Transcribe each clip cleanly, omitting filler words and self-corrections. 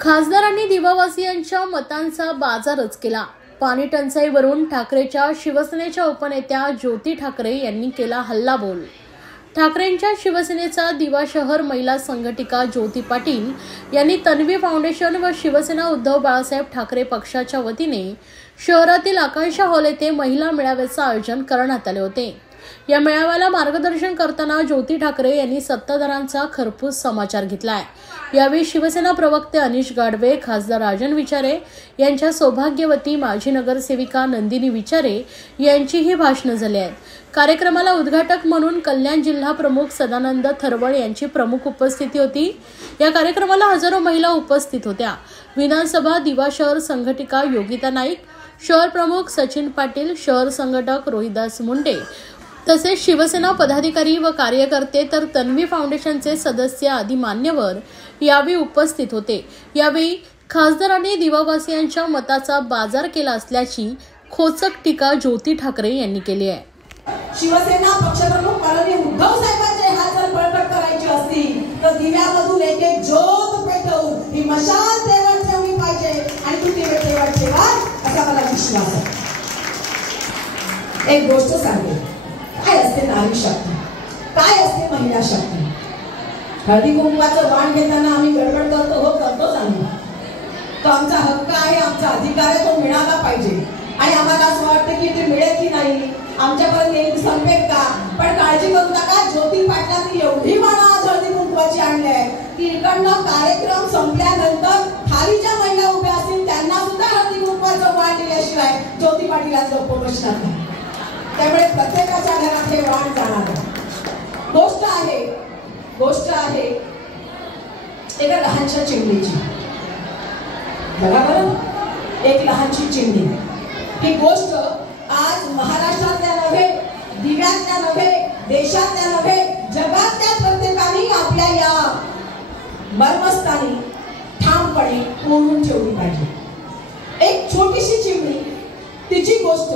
खासदारांनी दिवावासियांच्या मतांचा बाजारच केला। पाणी टंचाईवरून ठाकरेच्या शिवसेनेच्या उपनेत्या ज्योती ठाकरे यांनी केला हल्लाबोल। ठाकरेंच्या शिवसेनेचा दिवा शहर महिला संघटिका ज्योती पाटील यांनी तन्वी फाउंडेशन व शिवसेना उद्धव बाळासाहेब ठाकरे पक्षाच्या वतीने शहरातील आकांक्षा हॉल येथे महिला मेळाव्याचे आयोजन करण्यात आले होते। या मेळाव्याला मार्गदर्शन करताना ज्योती ठाकरे यांनी सत्ताधाऱ्यांचा खरपूस समाचार घेतलाय। यावेळी शिवसेना प्रवक्ते अनिश गाडवे, खासदार राजन विचारे यांच्या सौभाग्यवती माजी नगरसेविका नंदिनी विचारे यांचीही भाषणे झाली आहेत। कार्यक्रमाला उद्घाटक म्हणून कल्याण जिल्हा प्रमुख सदानंद थरवळ यांची प्रमुख उपस्थिती होती। या कार्यक्रमाला हजारो महिला उपस्थित होत्या। विधानसभा दिवा शहर संघटिका योगिता नाईक, शहर प्रमुख सचिन पाटील, शहर संघटक रोहिदास मुंडे तसेच शिवसेना पदाधिकारी व कार्यकर्ते तर तन्वी फाउंडेशनचे सदस्य आदी मान्यवर यावेळी उपस्थित होते। यावेळी खासदारांनी दिवावासियांच्या मताचा बाजार केला असल्याची खोचक टीका ज्योती ठाकरे यांनी केली आहे। शिवसेना पक्षप्रमुख माननीय उद्धव साहेबांचे हात जर बळकट करायचे असतील तर दिव्यामधून एक एक ज्योत पेटवून ही मशाल तेवढ ठेवली पाहिजे आणि तू तेवढ ठेवा असा मला विश्वास आहे। एक गोष्ट सांगते, काय असते नारी शक्ती, काय असते महिला शक्ती। हळदी कुंकवाचं वाण घेताना आम्ही गडबड करतो, हो करतोच आम्ही। तो आमचा हक्क आहे, आमचा अधिकार आहे, तो मिळाला पाहिजे आणि आम्हाला असं वाटतं की ते मिळेल की नाही, आमच्यापर्यंत येईल संपेल का। पण काळजी करू नका, ज्योती पाटलांनी एवढी वाणं आज हळदी कुंकवाची आणले की इकडनं कार्यक्रम संपल्यानंतर खालीच्या महिला उभ्या असतील त्यांना सुद्धा हळदी कुंकवाचं वाण दिल्याशिवाय ज्योती पाटील आज गप्प बसणार नाही। त्यामुळे प्रत्येकाच्या घरात हे वाण जाणार। गोष्ट आहे एका लहानशा चिमणीची। बघा बरं, एक लहानशी चिमणी। ही गोष्ट आज महाराष्ट्रातल्या नव्हे, दिव्यातल्या नव्हे, देशातल्या नव्हे, जगातल्या प्रत्येकाने आपल्या या मर्मस्थानी ठामपणे कोरून ठेवली पाहिजे। एक छोटीशी चिमणी, तिची गोष्ट।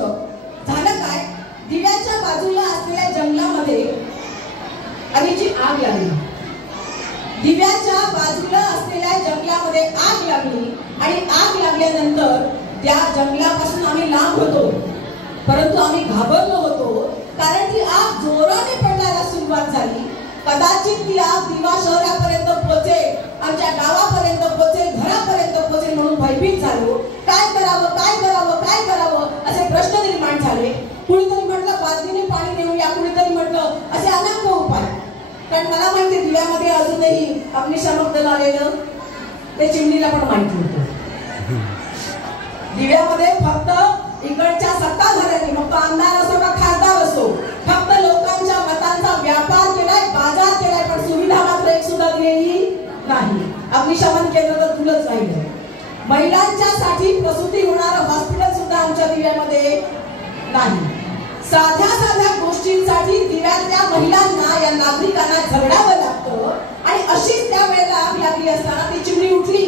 झालं काय, दिव्याच्या बाजूला असलेल्या जंगलामध्ये आगीची आग लागली। दिव्याच्या बाजूला असलेल्या जंगलामध्ये आग लागली आणि आग लागल्यानंतर त्या जंगलापासून आम्ही लांब होतो, परंतु आम्ही घाबरलो होतो कारण ती आग जोराने पेटायला सुरुवात झाली। कदाचित ती आग दिवा शहरापर्यंत पोहोचेल, आमच्या गावापर्यंत पोहोचेल, घरापर्यंत पोहोचेल म्हणून भयभीत झालो। काय करावं असे प्रश्न निर्माण झाले। कुणीतरी म्हटलं बादलीने पाणी देऊया, कुणीतरी म्हटलं असे अनेक उपाय। कारण मला माहिती दिव्यामध्ये अजूनही अग्निशामक दल आलेलं ते चिमणीला पण माहिती होतं। दिव्यामध्ये फक्त इकडच्या सत्ताधाऱ्यांनी, मग तो आमदार असो का खासदार असो, फक्त लोकांच्या मतांचा व्यापार केलाय, बाजार केलाय, पण सुविधा मात्र एक सुद्धा दिलेली नाही। अग्निशमन केंद्र तर तुलच राहिलं। महिलांच्या साठी प्रसूती होणारं हॉस्पिटल सुद्धा आमच्या दिव्यामध्ये नाही। साध्या गोष्टींसाठी दिव्यातल्या महिलांना, या नागरिकांना झगडावं लागतं आणि अशीच त्या वेळेला आग लागली असताना ती चिमणी उठली।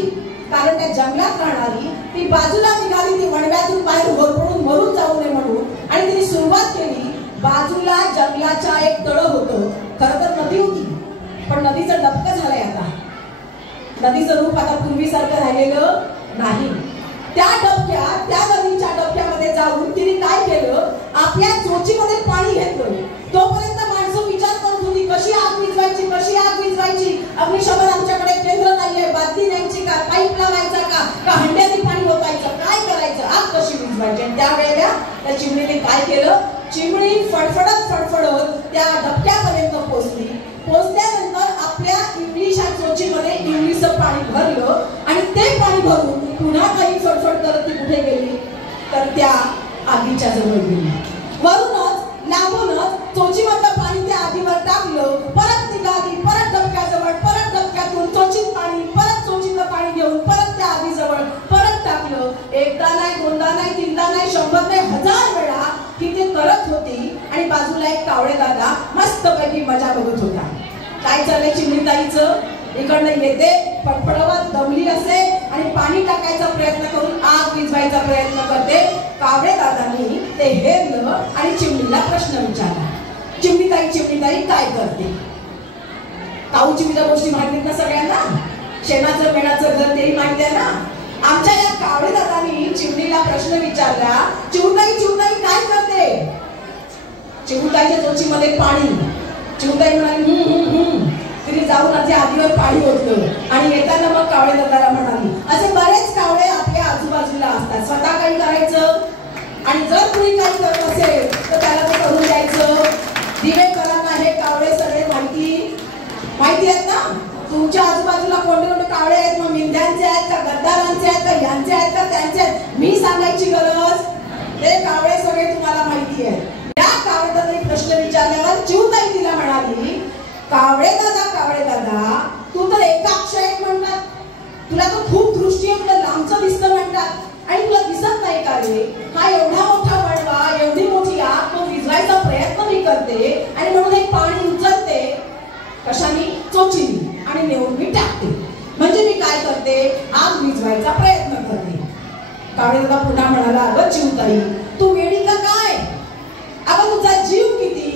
कारण त्या जंगलात राहणारी ती बाजूला निघाली, ती वणव्यातून बाहेर होरपळून मरून जाऊ नये म्हणून, आणि तिने सुरुवात केली। बाजूला जंगलाच्या एक तळ होतं, खरं तर नदी होती, पण नदीचं डबकं झालंय आता। नदीचं रूप आता पूर्वीसारखं राहिलेलं नाही। त्या नदीच्या डबक्यामध्ये जाऊन तिने काय केलं, आपल्या चोचीमध्ये पाणी घेतलं। तोपर्यंत माणसं विचार करत होती कशी आग विझवायची। अग्निशमन आमच्याकडे केंद्र नाहीये, बादली न्यायची का, पाईप लावायचा का हंड्याने पाणी ओतायचं, काय करायचं, आग कशी विझवायची। आणि त्यावेळेला त्या चिमणीने काय केलं, चिमणी फडफडत त्या डबक्यापर्यंत पोहोचल्यानंतर आपल्या इंग्लिशच्या चोचीमध्ये इंग्लिशचं पाणी भरलं आणि ते पाणी भरून पुन्हा काही फडफड करत ती कुठे गेली तर त्या आगीच्या जवळ गेली। वरूनच लांबूनच चोचीमधलं पाणी त्या आगीवर टाकलं, परत निघाली, परत डबक्याजवळ, परत डबक्यातून चोचीत पाणी, परत चोचीतलं पाणी घेऊन परत त्या आगीजवळ परत टाकलं। एकदा नाही, दोनदा नाही, तीनदा नाही, 100 नाही, 1000 वेळा ती ते करत होती। आणि बाजूला एक कावळे दादा मस्तपैकी मजा बघत होता। काय चाललंय चिमणीताईचं, इकडनं येते, फडफडवत दमली असे आणि पाणी टाकायचा प्रयत्न करून आग विझवायचा प्रयत्न करते। कावळे दादांनी ते हेरलं आणि चिमणीला प्रश्न विचारला, चिमणीताई काय करते। काऊची गोष्टी माहितीत ना सगळ्यांना, शेणाचं मेणाचं घर तेही माहिती आहे प्रश्न विचारला, चिमुताई काय करते? चिमुताईच्या चोचीमध्ये पाणी. चिमुताई म्हणाली तिने जाऊन आधी आधीवर पाणी ओतलं आणि येताना मग कावळे दादाला म्हणाली. असे बरेच कावळे आपल्या आजूबाजूला असतात. स्वतः काही करायचं आणि जर कुणी काही करत असेल तर त्याला ते करून द्यायचं. दिवेकरांना हे कावळे सगळे माहिती आहेत ना? तुमच्या आजूबाजूला कोणते कावळे आहेत? मग मिंध्यांचे आहेत का, गद्दारांचे आहेत का, यांचे आहेत का, त्यांचे आहेत? मी सांगायची गरज? ते कावळे सगळे तुम्हाला माहिती आहे. या कावळे दादाने प्रश्न विचारल्यावर चिमुताई तिला म्हणाली, कावळे दादा तू तर एकाक्षर म्हणतात, तुला तर खूप दृष्टी आहे, तुला लांबचं दिसतं म्हणतात आणि तुला दिसत नाही का रे? हा एवढा मोठा मडवा, एवढी मोठी आग तो विझवायचा प्रयत्न मी करते आणि म्हणून एक पाणी उचलते. कशाने? चोचीने. आणि नेऊन मी टाकते. म्हणजे मी काय करते? आग विझवायचा प्रयत्न करते. कावळे दादा पुन्हा म्हणाला, अगं चिमुताई तू वेडी का काय? अगं तुझा जीव किती,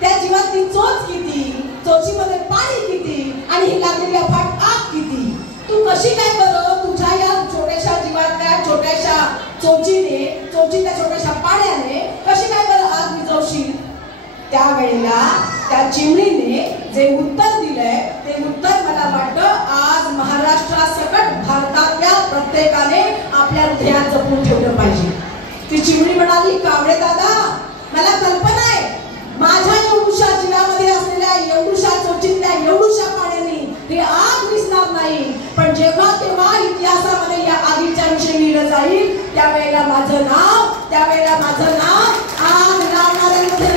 त्या जीवातली चोच किती, चोचीमध्ये पाणी किती आणि ही लागलेली अफाट आग किती. तू कशी काय बरं तुझ्या या छोट्याशा जीवातल्या छोट्याशा चोचीच्या छोट्याशा पाण्याने कशी काय बरं आग विझवशील? त्यावेळेला त्या चिमणीने जे उत्तर दिलंय ते उत्तर मला वाटतं आज महाराष्ट्रासकट भारतातल्या प्रत्येकाने आपल्या हृदयात जपून ठेवलं पाहिजे. ती चिमणी म्हणाली, कावळे दादा मला कल्पना आहे माझ्या एवढूशा जीवामध्ये असलेल्या एवढूशा चोचीतल्या एवढूशा पाण्याने ही आग विझणार नाही, पण जेव्हा तेव्हा इतिहासामध्ये या आगीच्या विषयी लिहिलं जाईल त्यावेळेला माझं नाव आग लावणाऱ्यांमध्ये